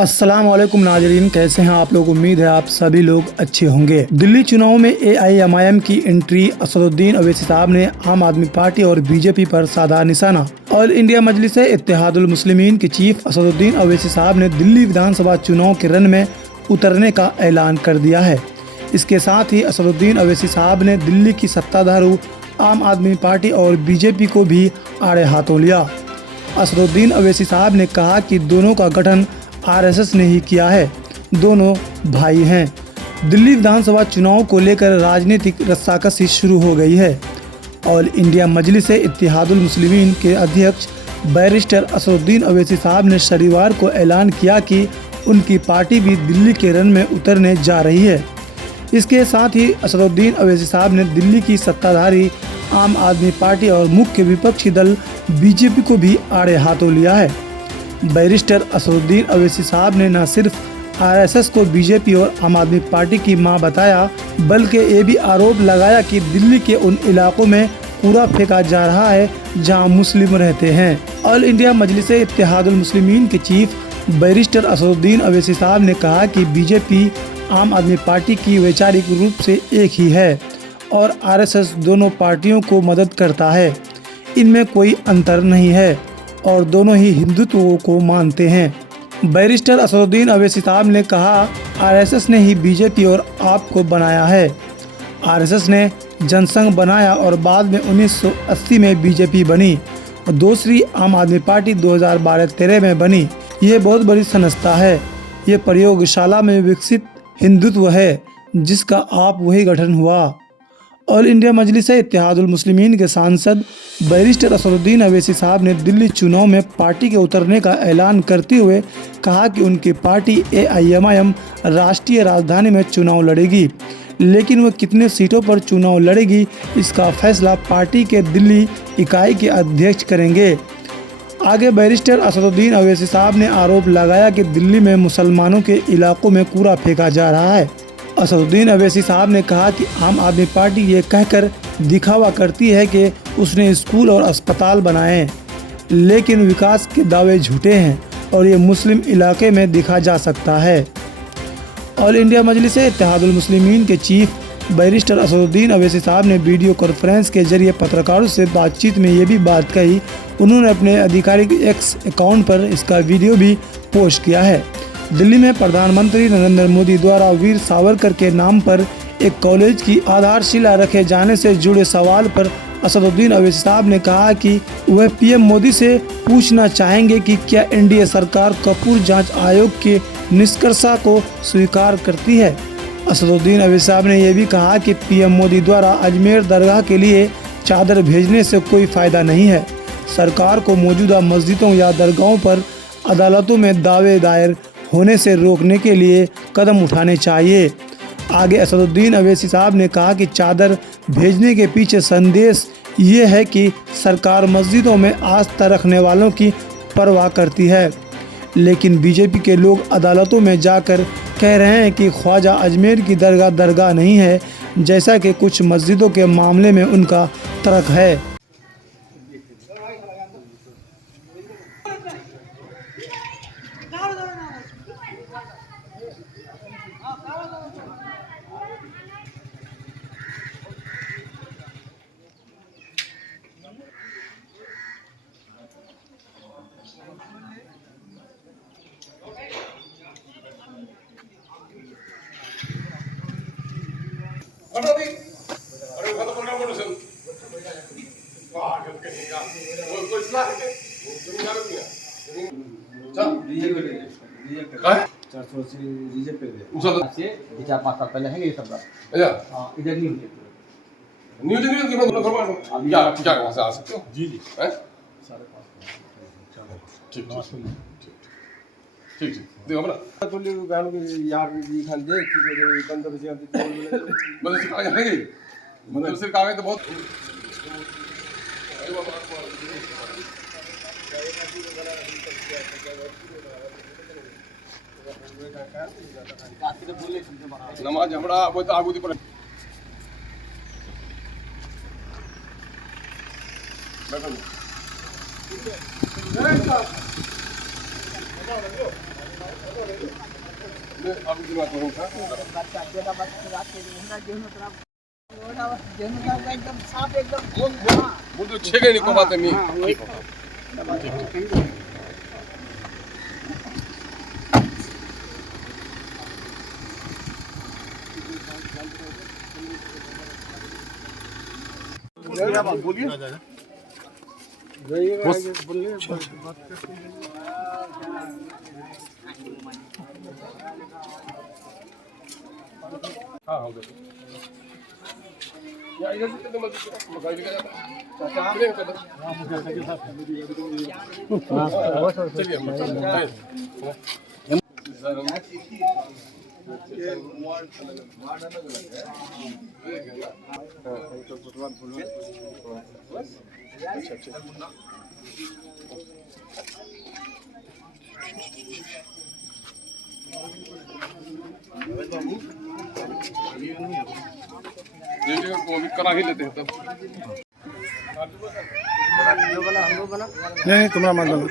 अस्सलाम वालेकुम नाजरीन, कैसे हैं आप लोग। उम्मीद है आप सभी लोग अच्छे होंगे। दिल्ली चुनाव में AIMIM की एंट्री। असदुद्दीन अवैसी साहब ने आम आदमी पार्टी और बीजेपी पर साधा निशाना। ऑल इंडिया मजलिस इत्तेहादुल मुस्लिमीन के चीफ असदुद्दीन अवैसी साहब ने दिल्ली विधानसभा चुनाव के रन में उतरने का ऐलान कर दिया है। इसके साथ ही असदुद्दीन अवैसी साहब ने दिल्ली की सत्ताधारी आम आदमी पार्टी और बीजेपी को भी आड़े हाथों लिया। असदुद्दीन अवैसी साहब ने कहा कि दोनों का गठन RSS ने ही किया है, दोनों भाई हैं। दिल्ली विधानसभा चुनाव को लेकर राजनीतिक रस्साकसी शुरू हो गई है। ऑल इंडिया मजलिस इत्तेहादुल मुस्लिमीन के अध्यक्ष बैरिस्टर असदुद्दीन अवैसी साहब ने शनिवार को ऐलान किया कि उनकी पार्टी भी दिल्ली के रन में उतरने जा रही है। इसके साथ ही असदुद्दीन अवैसी साहब ने दिल्ली की सत्ताधारी आम आदमी पार्टी और मुख्य विपक्षी दल बीजेपी को भी आड़े हाथों लिया है। बैरिस्टर असदुद्दीन अवैसी साहब ने न सिर्फ RSS को बीजेपी और आम आदमी पार्टी की मां बताया, बल्कि ये भी आरोप लगाया कि दिल्ली के उन इलाकों में कूड़ा फेंका जा रहा है जहां मुस्लिम रहते हैं। ऑल इंडिया मजलिस इत्तेहादुल मुस्लिमीन के चीफ बैरिस्टर असदुद्दीन अवैसी साहब ने कहा कि बीजेपी आम आदमी पार्टी की वैचारिक रूप से एक ही है और RSS दोनों पार्टियों को मदद करता है। इनमें कोई अंतर नहीं है और दोनों ही हिंदुत्व को मानते हैं। बैरिस्टर असदुद्दीन अवैसी साहब ने कहा, RSS ने ही बीजेपी और आप को बनाया है। RSS ने जनसंघ बनाया और बाद में 1980 में बीजेपी बनी और दूसरी आम आदमी पार्टी 2012-13 में बनी। ये बहुत बड़ी संस्था है। ये प्रयोगशाला में विकसित हिंदुत्व है जिसका आप वही गठन हुआ। ऑल इंडिया मजलिस इत्तेहादुल मुस्लिमीन के सांसद बैरिस्टर असदुद्दीन अवैसी साहब ने दिल्ली चुनाव में पार्टी के उतरने का ऐलान करते हुए कहा कि उनकी पार्टी AIMIM राष्ट्रीय राजधानी में चुनाव लड़ेगी, लेकिन वह कितने सीटों पर चुनाव लड़ेगी इसका फैसला पार्टी के दिल्ली इकाई के अध्यक्ष करेंगे। आगे बैरिस्टर असदुद्दीन अवैसी साहब ने आरोप लगाया कि दिल्ली में मुसलमानों के इलाकों में कूड़ा फेंका जा रहा है। असदुद्दीन अवैसी साहब ने कहा कि आम आदमी पार्टी ये कहकर दिखावा करती है कि उसने स्कूल और अस्पताल बनाए, लेकिन विकास के दावे झूठे हैं और ये मुस्लिम इलाके में दिखा जा सकता है। ऑल इंडिया मजलिस इत्तेहादुल मुस्लिमीन के चीफ बैरिस्टर असदुद्दीन अवैसी साहब ने वीडियो कॉन्फ्रेंस के जरिए पत्रकारों से बातचीत में ये भी बात कही। उन्होंने अपने आधिकारिक X अकाउंट पर इसका वीडियो भी पोस्ट किया है। दिल्ली में प्रधानमंत्री नरेंद्र मोदी द्वारा वीर सावरकर के नाम पर एक कॉलेज की आधारशिला रखे जाने से जुड़े सवाल पर असदुद्दीन अवैसी साहब ने कहा कि वह PM मोदी से पूछना चाहेंगे कि क्या NDA सरकार कपूर जांच आयोग के निष्कर्षा को स्वीकार करती है। असदुद्दीन अवैसी साहब ने यह भी कहा कि PM मोदी द्वारा अजमेर दरगाह के लिए चादर भेजने से कोई फ़ायदा नहीं है। सरकार को मौजूदा मस्जिदों या दरगाहों पर अदालतों में दावे दायर होने से रोकने के लिए कदम उठाने चाहिए। आगे असदुद्दीन अवैसी साहब ने कहा कि चादर भेजने के पीछे संदेश ये है कि सरकार मस्जिदों में आस्था रखने वालों की परवाह करती है, लेकिन बीजेपी के लोग अदालतों में जाकर कह रहे हैं कि ख्वाजा अजमेर की दरगाह नहीं है, जैसा कि कुछ मस्जिदों के मामले में उनका तर्क है। अरे वो तो प्रोग्राम करो सर पागल कहेगा वो इसला है वो जमीन नहीं है चल डीजे पे का 480 डीजे पे उसका से 4-5 साल पहले है ये सब अच्छा हां इधर नहीं हुई न्यूज की मतलब फरमाओ अब क्या वहां से आ सकते हो जी जी हैं 5:30 ठीक ठीक देखो अपना तो ले गान के यार जी खान दे कि जो 15 बजे आती मतलब सिखा है कि मतलब सिर्फ कागज तो बहुत नमाज हमरा वो तो आगू दी पर बैठो अभी दिमाग करूँ था मुझे छे गई नहीं को बात नहीं हाँ हो गया या इधर से तो मैं गाड़ी लेकर जाता चलिए वो भी करा ही लेते हैं तब नहीं तुम्हारा मत बोलो।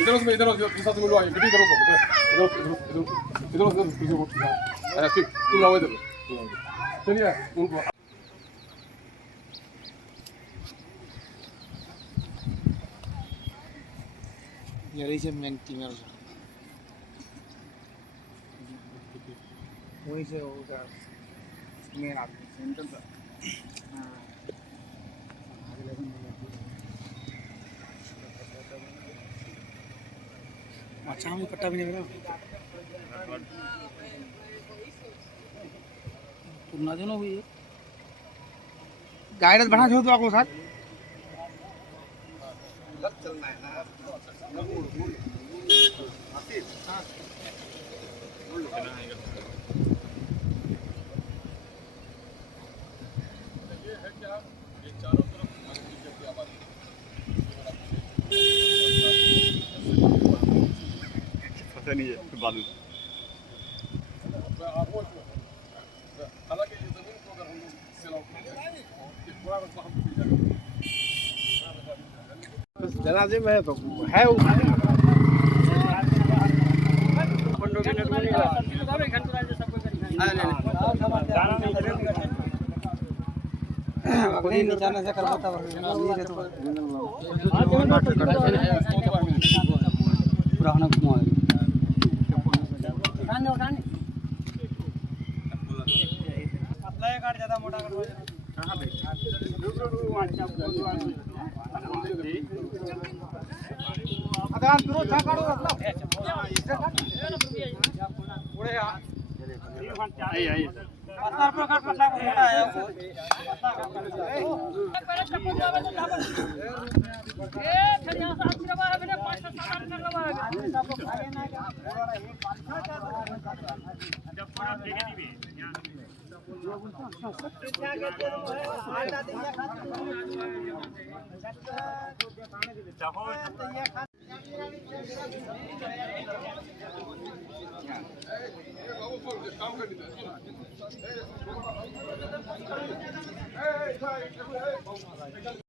इधर साथ मिलो आइए मीटिंग करो इधर ठीक तुम लाओ इधर चलिए उनको यही से मेन टीमर वही से होगा मेन आदमी सेंटर का अच्छा हम कट्टा भी नहीं मेरा तुम ना जानो भी गाइडेंस बढ़ा दो तो आपको साथ चलना है ना पता नहीं है बालू हालांकि ये जमीन को अगर हम लोग सेल आउट करें ये पूरा मतलब हम जनाजे में तो है वो कोई निचाने से करवाता पुराना घुमा अप्लाई कार्ड ज्यादा मोटा करवा कहां पे अदान तुरो था काढो असला पुढे या आई 70 कार्ड पटला मोठा आहे ए खरिया साथ रवा है मैंने 500 7 कर रवा है जब पूरा फेंके दी काम कर देते हैं